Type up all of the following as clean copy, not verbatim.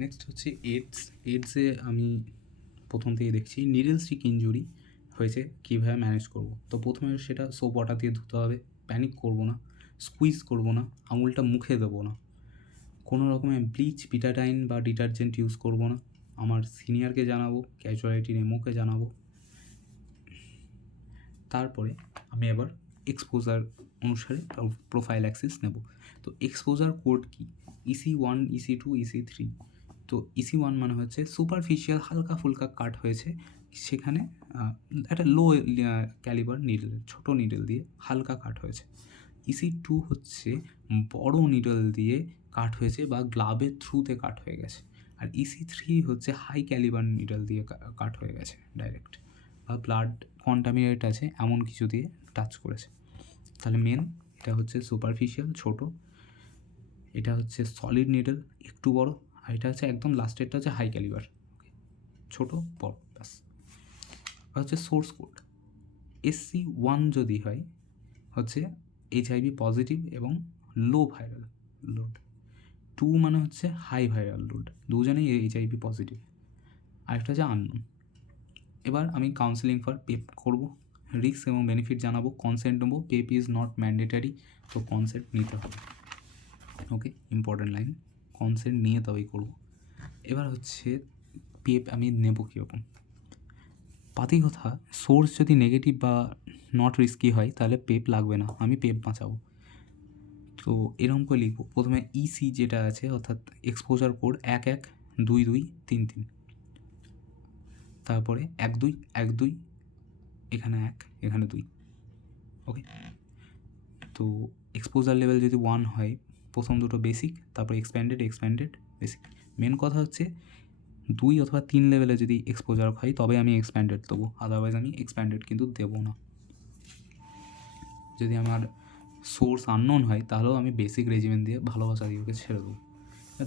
Next হচ্ছে এইডসে আমি প্রথম থেকে দেখছি নিডল স্টিক ইনজুরি হয়েছে, কীভাবে ম্যানেজ করব। তো প্রথমে সেটা সোপ ওয়াটার দিয়ে ধুতে হবে, প্যানিক করব না, স্কুইজ করব না, আঙুলটা মুখে দেবো না, কোনো রকমের ব্লিচ, বিটাডাইন বা ডিটারজেন্ট ইউজ করব না, আমার সিনিয়রকে জানাবো, ক্যাজুয়ালিটি নেমোকে জানাবো। তারপরে আমি এবার এক্সপোজার অনুসারে প্রোফাইল্যাক্সিস নেব। তো এক্সপোজার কোড কি? EC1, EC2, EC3। তো EC1 মানে হচ্ছে সুপারফিশিয়াল, হালকা ফুলকা কাট হয়েছে, সেখানে একটা লো ক্যালিবার নিডল, ছোটো নিডল দিয়ে হালকা কাট হয়েছে। EC2 হচ্ছে বড় নিডল দিয়ে কাট হয়েছে বা গ্লাভের থ্রুতে কাট হয়ে গেছে। আর EC3 হচ্ছে হাই ক্যালিবার নিডল দিয়ে কাট হয়ে গেছে ডাইরেক্ট, বা ব্লাড কন্টামিনেট আছে এমন কিছু দিয়ে টাচ করেছে। তাহলে মেন এটা হচ্ছে সুপারফিশিয়াল, ছোটো, এটা হচ্ছে সলিড নিডল একটু বড়, আর এটা হচ্ছে একদম লাস্টেরটা হচ্ছে হাই ক্যালিবার, ছোটো বড় ব্যাস। আর হচ্ছে সোর্স কোড SC1 যদি হয় হচ্ছে HIV পজিটিভ এবং লো ভাইরাল লোড, 2 মানে হচ্ছে হাই ভাইরাল লোড, দুজনেই HIV পজিটিভ, আরেকটা হচ্ছে আননোন। এবার আমি কাউন্সেলিং ফর পেপ করব, রিস্ক এবং বেনিফিট জানাবো, কনসেন্ট নেবো, পেপ ইজ নট ম্যান্ডেটারি, তো কনসেন্ট নিতে হবে। ওকে, ইম্পর্টেন্ট লাইন, কনসেন্ট নিয়ে তবেই করবো। এবার হচ্ছে পেপ আমি নেব কীরকম। পাতি কথা, সোর্স যদি নেগেটিভ বা নট রিস্কি হয় তাহলে পেপ লাগবে না, আমি পেপ বাঁচাবো। তো এরকম করে লিখবো, প্রথমে EC যেটা আছে অর্থাৎ এক্সপোজার কোড 1-1-2-2-3-3, তারপরে 1-2-1-2, এখানে 1, এখানে 2। ওকে, তো এক্সপোজার লেভেল যদি 1 হয়, প্রথম দুটো বেসিক, তারপরে এক্সপ্যান্ডেড বেসিক। মেন কথা হচ্ছে 2 অথবা 3 লেভেলে যদি এক্সপোজার হয় তবে আমি এক্সপ্যান্ডেড দেবো, আদারওয়াইজ আমি এক্সপ্যান্ডেড কিন্তু দেবো না। যদি আমার সোর্স আননোন হয় তাহলেও আমি বেসিক রেজিমেন দিয়ে ভালোবাসা দিয়ে ওকে ছেড়ে দেবো।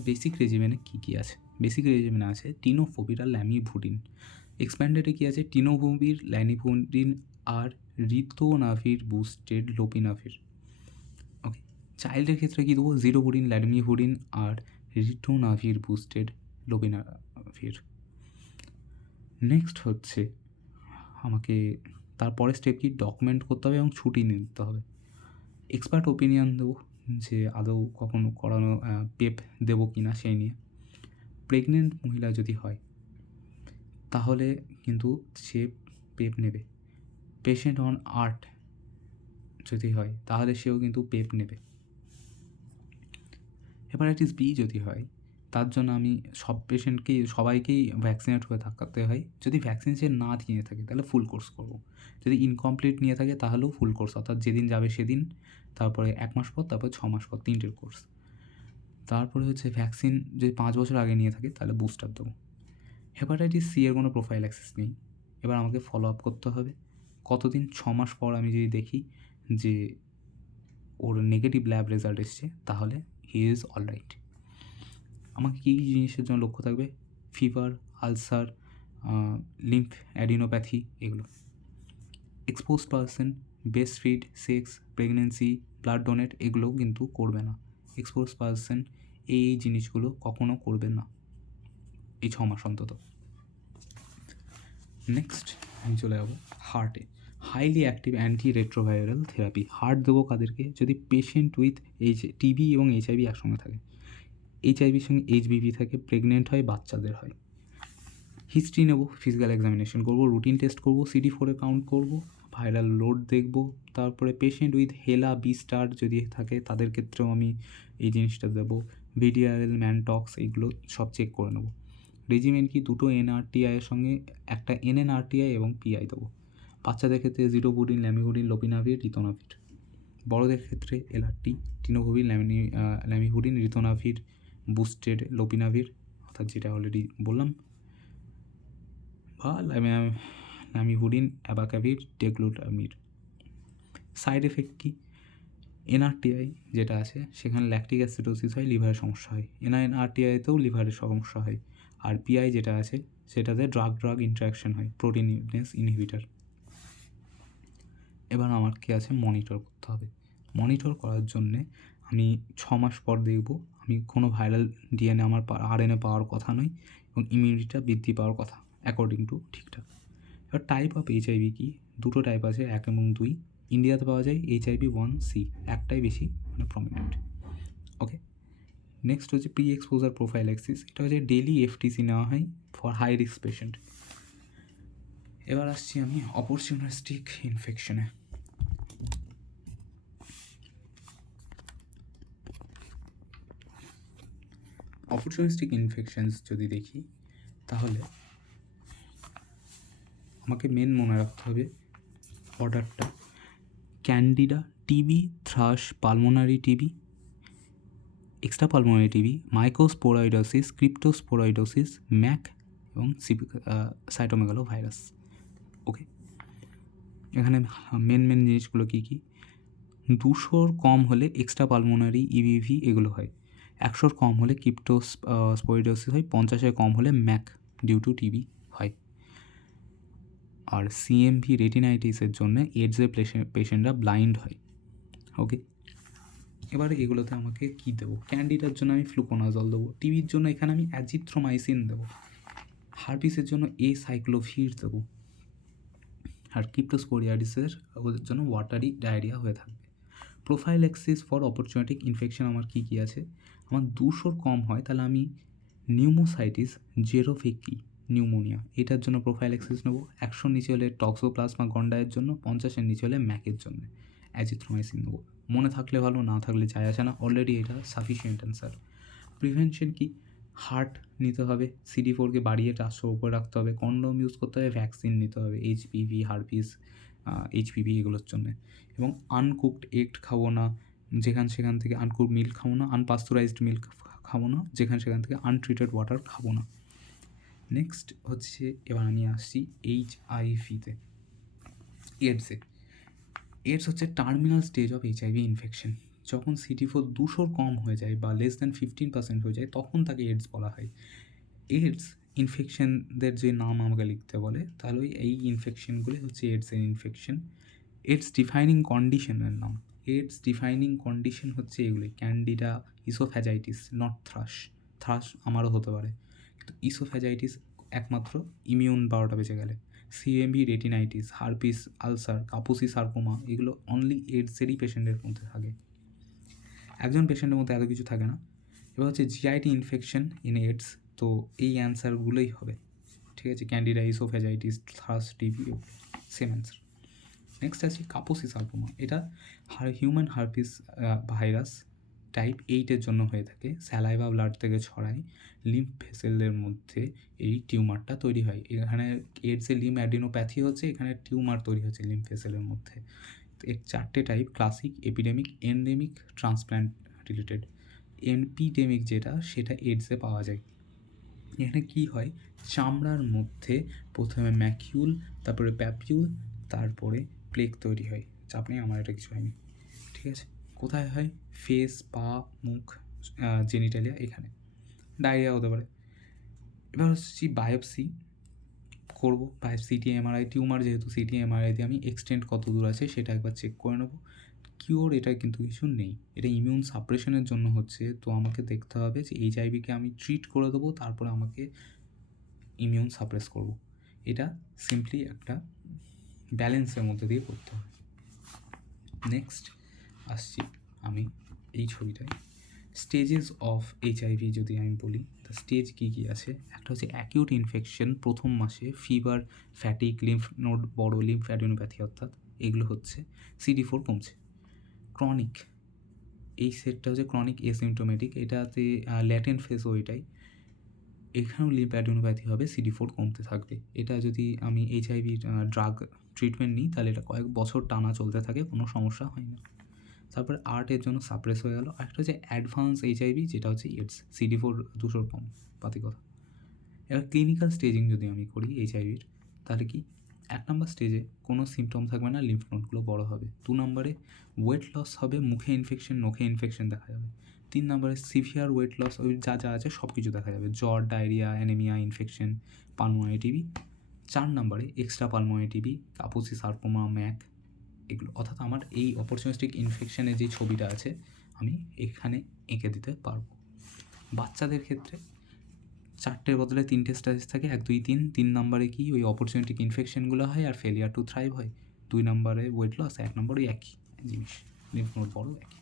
বেসিক রেজিমেনে কী কী আছে? বেসিক রেজিমেনে আছে টিনোফোবির আর ল্যামিভুডিন। এক্সপ্যান্ডেডে কী আছে? টিনোফোবির, ল্যামিভুডিন আর রিতোনাভির বুস্টেড লোপিনাভির। ওকে, চাইল্ডের ক্ষেত্রে কী দেবো? জিরোভুডিন, ল্যামিভুডিন আর রিটোনাভির বুস্টেড লোপিনাভির। নেক্সট হচ্ছে আমাকে তারপরে স্টেপ কি? ডকুমেন্ট করতে হবে এবং ছুটি নিতে হবে। এক্সপার্ট ওপিনিয়ন দেবো যে আদৌ কখনো করানো পেপ দেবো কি না সেই নিয়ে। প্রেগনেন্ট মহিলা যদি হয় তাহলে কিন্তু সে পেপ নেবে। পেশেন্ট অন আর্ট যদি হয় তাহলে সেও কিন্তু পেপ নেবে। হেপাটাইটিস বি যদি হয় তার জন্য আমি সব পেশেন্টকেই, সবাইকেই ভ্যাকসিনেট হয়ে থাকতে হয়। যদি ভ্যাকসিন সে না নিয়ে থাকে তাহলে ফুল কোর্স করবো, যদি ইনকমপ্লিট নিয়ে থাকে তাহলেও ফুল কোর্স, অর্থাৎ যেদিন যাবে সেদিন, তারপরে 1 মাস পর, তারপরে 6 মাস পর, 3টের কোর্স। তারপরে হচ্ছে ভ্যাকসিন যদি 5 বছর আগে নিয়ে থাকে তাহলে বুস্টার দেবো। হেপাটাইটিস সি এর কোনো প্রোফাইল্যাক্সিস নেই, এবার আমাকে ফলো আপ করতে হবে কতদিন। 6 মাস পর আমি যদি দেখি যে ওর নেগেটিভ ল্যাব রেজাল্ট এসছে তাহলে হি ইজ অল রাইট। আমাকে কী কী জিনিসের জন্য লক্ষ্য থাকবে? ফিভার, আলসার, লিম্ফ অ্যাডিনোপ্যাথি, এগুলো। Expose person, breast feed, sex, pregnancy, blood donate, এগুলোও কিন্তু করবে না। এক্সপোজ পারসন এই জিনিসগুলো কখনও করবে না এই 6 মাস অন্তত। নেক্সট আমি চলে যাবো হার্টে। Highly active anti retroviral therapy. HAART দেবো কাদেরকে? যদি পেশেন্ট উইথ টিবি এবং HIV একসঙ্গে থাকে, HIVর সঙ্গে HBV থাকে, প্রেগনেন্ট হয়, বাচ্চাদের হয়। হিস্ট্রি নেব, ফিজিক্যাল এক্সামিনেশন করবো, রুটিন টেস্ট করবো, CD4 কাউন্ট করবো, ভাইরাল লোড দেখবো। তারপরে পেশেন্ট উইথ হেলা বি স্টার যদি থাকে তাদের ক্ষেত্রেও আমি এই জিনিসটা দেবো। VDRL, ম্যানটক্স, এইগুলো সব চেক করে নেবো। রেজিমেন্ট কি? 2টো NRTIয়ের সঙ্গে একটা NNRTI এবং PI দেবো। বাচ্চাদের ক্ষেত্রে জিরোভুডিন, ল্যামিভুডিন, লোপিনাভির, রিতোনাভির। বড়দের ক্ষেত্রে LRT, টিনোভোভির, ল্যামিভুডিন, রিতোনাভির, বুস্টেড লোপিনাভির, অর্থাৎ যেটা অলরেডি বললাম, বা ল্যামিভুডিন, অ্যাবাকাভির, টেগলুটামির। সাইড এফেক্ট কী? NRTI যেটা আছে সেখানে ল্যাকটিক অ্যাসিডোসিস হয়, লিভারের সমস্যা হয়। NNRTIতেও লিভারের সমস্যা হয়। আর PI যেটা আছে সেটাতে ড্রাগ ইন্টারাকশন হয়, প্রোটিনেস ইনহিবিটার। এবার আমার কী আছে? মনিটর করতে হবে। মনিটর করার জন্যে আমি 6 মাস পর দেখব আমি কোনো ভাইরাল ডিএনএ আমার আরএনএ পাওয়ার কথা নয় এবং ইমিউনিটিটা বৃদ্ধি পাওয়ার কথা অ্যাকর্ডিং টু ঠিকঠাক। এবার টাইপ অফ এইচআইভি কী? দুটো টাইপ আছে, 1 এবং 2। ইন্ডিয়াতে পাওয়া যায় HIV-1C, একটাই বেশি মানে প্রমিনেন্ট। ওকে, নেক্সট হচ্ছে প্রি এক্সপোজার প্রোফাইল্যাক্সিস। এটা হচ্ছে ডেলি এফটিসি নেওয়া হয় ফর হাই রিস্ক পেশেন্ট। এবার আসছি আমি অপরচুনিস্টিক ইনফেকশনে। অপরচুনিস্টিক ইনফেকশনস যদি দেখি তাহলে আমাকে মেন মনে রাখতে হবে অর্ডারটা: candida TB, thrush pulmonary TB, extra pulmonary TB, microsporidiosis, cryptosporidiosis, MAC এবং সাইটোমেগালো ভাইরাস। ওকে, এখানে মেন জিনিসগুলো কী কী? 200 কম হলে এক্সট্রা পালমোনারি ইবিভি এগুলো হয়, 100 কম হলে ক্রিপ্টোস্পোরাইডোসিস হয়, 50 কম হলে ম্যাক ডিউ টু টিবি হয়। আর সিএমভি রেটিনাইটিসের জন্য এডসের পেশেন্টরা ব্লাইন্ড হয়। ওকে, এবার এগুলোতে আমাকে কী দেবো? ক্যান্ডিডার জন্য আমি ফ্লুকোনাজল দেবো, টিবির জন্য এখানে আমি অ্যাজিথ্রোমাইসিন দেবো, হার্পিসের জন্য সাইক্লোভির দেবো, আর ক্রিপ্টোস্পোরিয়াডিসের ওদের জন্য ওয়াটারি ডায়রিয়া হয়ে থাকবে। প্রোফাইল্যাক্সিস ফর অপরচুনিটিক ইনফেকশন আমার কী কী আছে? আমার 200 কম হয় তাহলে আমি নিউমোসাইটিস, জেরোফেকি নিউমোনিয়া এটার জন্য প্রোফাইল্যাক্সিস নেবো। 100 নিচে হলে টক্সোপ্লাজমা গন্ডায়ের জন্য, 50-এর নিচে হলে ম্যাকের জন্য অ্যাজিথ্রোমাইসিন নেবো। মনে থাকলে ভালো, না থাকলে যায় আসে না, অলরেডি এটা সাফিসিয়েন্ট অ্যান্সার। প্রিভেনশন কি? হার্ট নিতে হবে, CD4কে বাড়িয়ে 400 উপরে রাখতে হবে, কন্ডোম ইউজ করতে হবে, ভ্যাকসিন নিতে হবে HPV, হার্পিস, HPV এগুলোর জন্যে, এবং আনকুকড এগ খাবো না, সেখান থেকে আনকুকড মিল্ক খাবো না, আনপাস্তুরাইজড মিল্ক খাবো না, সেখান থেকে আনট্রিটেড ওয়াটার খাবো না। নেক্সট হচ্ছে এবার আমি আসছি HIVতে, এডসে। এডস হচ্ছে terminal stage of HIV infection. যখন CD4 200 কম হয়ে যায় বা লেস দ্যান 15% হয়ে যায় তখন তাকে এডস বলা হয়। এডস ইনফেকশনদের যে নাম আমাকে লিখতে বলে তাহলে এই ইনফেকশনগুলি হচ্ছে এডসের ইনফেকশন। এডস ডিফাইনিং কন্ডিশনের নাম, এডস ডিফাইনিং কন্ডিশন হচ্ছে এগুলি: ক্যান্ডিডা, ইসোফ্যাজাইটিস, নট থ্রাশ আমারও হতে পারে, কিন্তু ইসোফ্যাজাইটিস একমাত্র ইমিউন 12টা বেঁচে গেলে। CMV retinitis, herpes, ulcer, Kaposi sarcoma এগুলো অনলি এডসেরই পেশেন্টের মধ্যে থাকে, একজন পেশেন্টের মধ্যে এত কিছু থাকে না। এবার হচ্ছে জিআইটি ইনফেকশন ইন এডস, তো এই অ্যান্সারগুলোই হবে, ঠিক আছে? Candida, esophagitis, thrush, TB, same answer. Next আছে কাপুসি সার্কোমা। এটা হিউম্যান হার্পিস ভাইরাস টাইপ 8-এর জন্য হয়ে থাকে, স্যালাইভা ব্লাড থেকে ছড়ায়, লিম্ফ ভেসেলের মধ্যে এই টিউমারটা তৈরি হয়। এখানে এডসের লিম্ফ অ্যাডিনোপ্যাথি হচ্ছে, এখানে টিউমার তৈরি হচ্ছে লিম্ফ ভেসেলের মধ্যে। তো এর 4টে type: classic, epidemic, endemic, transplant related. Epidemic যেটা সেটা এডসে পাওয়া যায়। এখানে কী হয়? চামড়ার মধ্যে প্রথমে ম্যাকিউল, তারপরে প্যাপিউল, তারপরে প্লেক তৈরি হয়। চাপ নেই, আমার এটা কিছু হয়নি, ঠিক আছে? কোথায় হয়? ফেস, পা, মুখ, জেনিটালিয়া, এখানে। ডায়রিয়া হতে পারে। এবার হচ্ছে বায়োপসি করবো, সিটি এমআরআই, টিউমার যেহেতু সিটি এমআরআই দিয়ে আমি এক্সটেন্ট কত দূর আছে সেটা একবার চেক করে নেবো। কিওর এটা কিন্তু কিছু নেই, এটা ইমিউন সাপ্রেশনের জন্য হচ্ছে, তো আমাকে দেখতে হবে যে HIVকে আমি ট্রিট করে দেবো, তারপরে আমাকে ইমিউন সাপ্রেস করবো। এটা সিম্পলি একটা ব্যালেন্সের মধ্যে দিয়ে করতে হবে। নেক্সট আসছি আমি এই ছবিটায়, স্টেজেস অফ HIV যদি আমি বলি, তা স্টেজ কী কী আছে? একটা হচ্ছে অ্যাকিউট ইনফেকশন, প্রথম মাসে ফিভার, ফ্যাটিক, লিম্ফ নোড বড়, লিম্ফ অ্যাডিনোপ্যাথি অর্থাৎ এগুলো হচ্ছে, CD4 কমছে। ক্রনিক, এই সেটটা হচ্ছে ক্রনিক এসিমটোমেটিক, এটাতে ল্যাটেন্ট ফেজ ওইটাই, এখানেও লিম্ফ অ্যাডিনোপ্যাথি হবে, CD4 কমতে থাকবে। এটা যদি আমি HIV ড্রাগ ট্রিটমেন্ট নিই তাহলে এটা কয়েক বছর টানা চলতে থাকে, কোনো সমস্যা হয় না। তারপরে আর্টের জন্য সাপ্রেস হয়ে গেল। একটা হচ্ছে অ্যাডভান্স HIV, যেটা হচ্ছে এডস, CD4 200 কম, পাতি কথা। এবার ক্লিনিক্যাল স্টেজিং যদি আমি করি HIVর, তাহলে কি? 1 নম্বর স্টেজে কোনো সিমটম থাকবে না, লিম্ফ নোডগুলো বড় হবে। 2 নম্বরে ওয়েট লস হবে, মুখে ইনফেকশন, নখে ইনফেকশন দেখা যাবে। 3 নম্বরে সিভিয়ার ওয়েট লস, ওই যা আছে সব কিছু দেখা যাবে, জ্বর, diarrhoea, anaemia, infection, pulmonary TB. 4 নম্বরে extra pulmonary TB, Kaposi sarcoma, MAC, এগুলো। অর্থাৎ আমার এই অপরচুনিস্টিক ইনফেকশনের যে ছবিটা আছে আমি এখানে এঁকে দিতে পারবো। বাচ্চাদের ক্ষেত্রে 4টের বদলে 3টে স্টেজ থাকে, 1, 2, 3 নম্বরে কি ওই অপরচুনিটিক ইনফেকশনগুলো হয় আর ফেলিয়ার টু থ্রাইভ হয়। 2 নম্বরে ওয়েট লস, 1 নম্বরে একই জিনিস, লিম্ফ নোড বড় একই।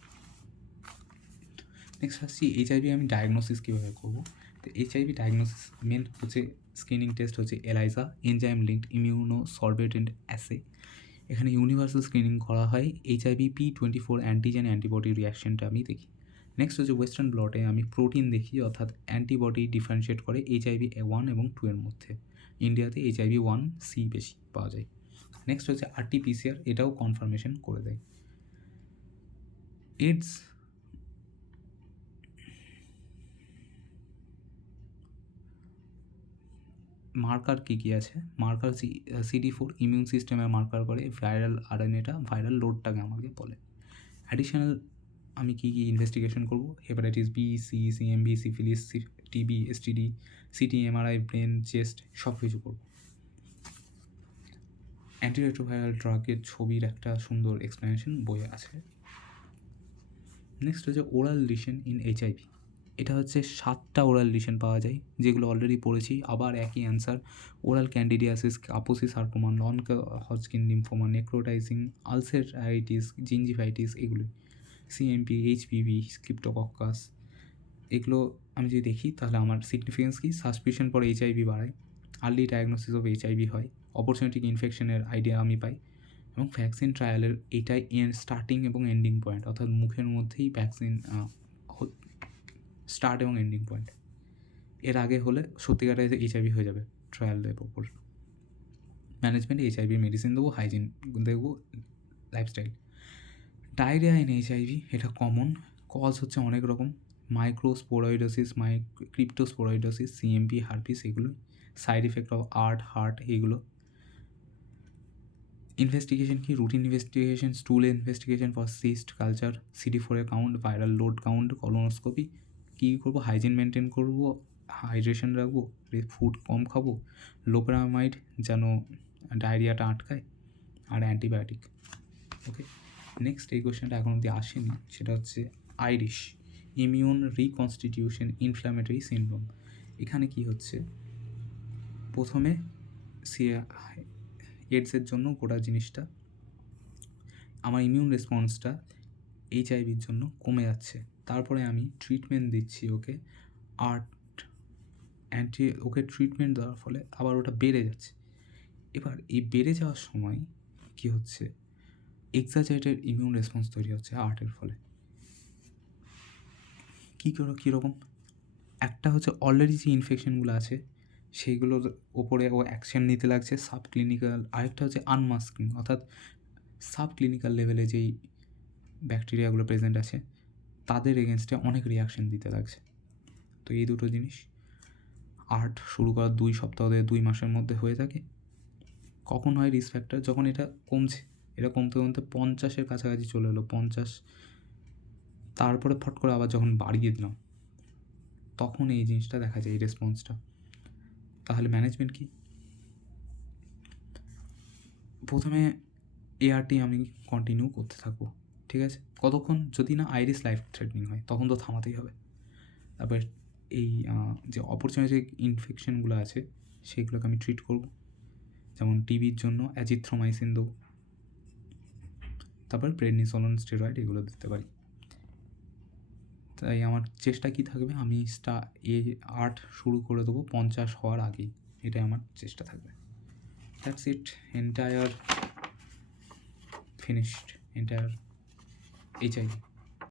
নেক্সট আসছি এইচআইভি আমি ডায়াগনোসিস কীভাবে করবো। তো এইচআইভি ডায়াগনোসিস মেন হচ্ছে স্ক্রিনিং টেস্ট হচ্ছে ELISA, enzyme linked immuno sorbent assay. এখানে ইউনিভার্সাল স্ক্রিনিং করা হয় এইচআইভি P24 অ্যান্টিজেন অ্যান্টিবডি রিয়াকশনটা আমি দেখি। নেক্সট হচ্ছে ওয়েস্টার্ন ব্লটে আমি প্রোটিন দেখি, অর্থাৎ অ্যান্টিবডি ডিফারেন্সিয়েট করে এইচআইভি 1 এবং 2 এর মধ্যে। ইন্ডিয়াতে এইচআইভি 1C বেশি পাওয়া যায়। নেক্সট হচ্ছে RT-PCR, এটাও কনফার্মেশন করে দেয়। এইডস মার্কার কী কী আছে, মার্কার CD4 ইমিউন সিস্টেমের মার্কার করে, ভাইরাল আরএনএটা ভাইরাল লোডটাকে আমাকে বলে। অ্যাডিশনাল আমি কী কী ইনভেস্টিগেশন করব, hepatitis B, C, CMV, syphilis, TB, STD, CT, MRI, brain, chest সব কিছু করব। অ্যান্টিরেট্রোভাইরাল ড্রাগের ছবির একটা সুন্দর এক্সপ্লেনেশন বইয়ে আছে। নেক্সট হচ্ছে ওরাল লিশন ইন এইচআইভি। এটা হচ্ছে 7টা ওরাল লিশন পাওয়া যায়, যেগুলো অলরেডি পড়েছি, আবার একই answer. Oral candidiasis, Kaposi sarcoma, non Hodgkin lymphoma, necrotizing ulcerative, gingivitis, এগুলো সিএমপি, এইচপিভি, স্ক্রিপ্টোকক্কাস, এগুলো আমি যদি দেখি তাহলে আমার সিগনিফিকেন্স কি, সাসপিশন পর এইচআইভি বাড়ায়, আর্লি ডায়াগনোসিস অফ এইচআইভি হয়, অপরচুনিটিক ইনফেকশনের আইডিয়া আমি পাই, এবং ভ্যাকসিন ট্রায়ালের এটাই স্টার্টিং এবং এন্ডিং পয়েন্ট, অর্থাৎ মুখের মধ্যেই ভ্যাকসিন স্টার্ট এবং এন্ডিং পয়েন্ট। এর আগে হলে সত্যিকারে এইচআইভি হয়ে যাবে ট্রায়ালের ওপর। ম্যানেজমেন্ট এইচআইভি মেডিসিন দেবো, হাইজিন দেখবো, লাইফস্টাইল। ডায়রিয়া ইন এইচআইভি, এটা কমন, কজ হচ্ছে অনেক রকম, মাইক্রোস্পোরয়েডোসিস, ক্রিপ্টোস্পোরয়েডোসিস, সিএমপি, হার্পিস, এগুলো। সাইড এফেক্ট অফ হার্ট, এগুলো। ইনভেস্টিগেশন কি, routine investigation, stool investigation for cyst culture, CD4 count, viral load count, colonoscopy. কী করবো, হাইজিন মেনটেন করবো, হাইড্রেশন রাখবো, ফুড কম খাবো, লোপেরামাইড যেন ডায়রিয়াটা আটকায়, আর অ্যান্টিবায়োটিক। ওকে, নেক্সট এই কোয়েশ্চেনটা এখন অবধি আসেনি, সেটা হচ্ছে Irish, immune reconstitution inflammatory syndrome. এখানে কি হচ্ছে, প্রথমে এডসের জন্য গোটা জিনিসটা, আমার ইমিউন রেসপন্সটা এইচআইভির জন্য কমে যাচ্ছে, তারপরে আমি ট্রিটমেন্ট দিচ্ছি ওকে, আর ওকে ট্রিটমেন্ট দেওয়ার ফলে আবার ওটা বেড়ে যাচ্ছে। এবার এই বেড়ে যাওয়ার সময় কি হচ্ছে, এক্সাজারেটেড ইমিউন রেসপন্স তৈরি হচ্ছে আর্টের ফলে। কীরকম, একটা হচ্ছে অলরেডি যে ইনফেকশনগুলো আছে সেইগুলোর ওপরে ও অ্যাকশন নিতে লাগছে, সাবক্লিনিক্যাল। আরেকটা হচ্ছে আনমাস্কিং, অর্থাৎ সাবক্লিনিক্যাল লেভেলে যেই ব্যাকটেরিয়াগুলো প্রেজেন্ট আছে তাদের এগেনস্টে অনেক রিয়াকশন দিতে লাগছে। তো এই দুটো জিনিস আর্ট শুরু করার 2 সপ্তাহ থেকে 2 মাসের মধ্যে হয়ে থাকে। কখন হয় রিস্ক ফ্যাক্টর, যখন এটা কমছে, এটা কমতে কমতে 50-এর কাছাকাছি চলে এলো, 50, তারপরে ফট করে আবার যখন বাড়িয়ে দিলাম তখন এই জিনিসটা দেখা যায়, এই রেসপন্সটা। তাহলে ম্যানেজমেন্ট কি, প্রথমে ART আমি কন্টিনিউ করতে থাকবো, ঠিক আছে, কতক্ষণ, যদি না আইরিস লাইফ থ্রেটনিং হয় তখন তো থামাতেই হবে। তারপর এই যে অপরচুনিটি ইনফেকশনগুলো আছে সেগুলোকে আমি ট্রিট করব, যেমন টিবির জন্য অ্যাজিথ্রোমাইসিন দেবো, তারপর প্রেডনিসোলোন, স্টেরয়েড, এগুলো দিতে পারি। তাই আমার চেষ্টা কি থাকবে, আমি আর্ট শুরু করে দেবো 50 হওয়ার আগেই, এটাই আমার চেষ্টা থাকবে। That's it, entire finished, entire HIV.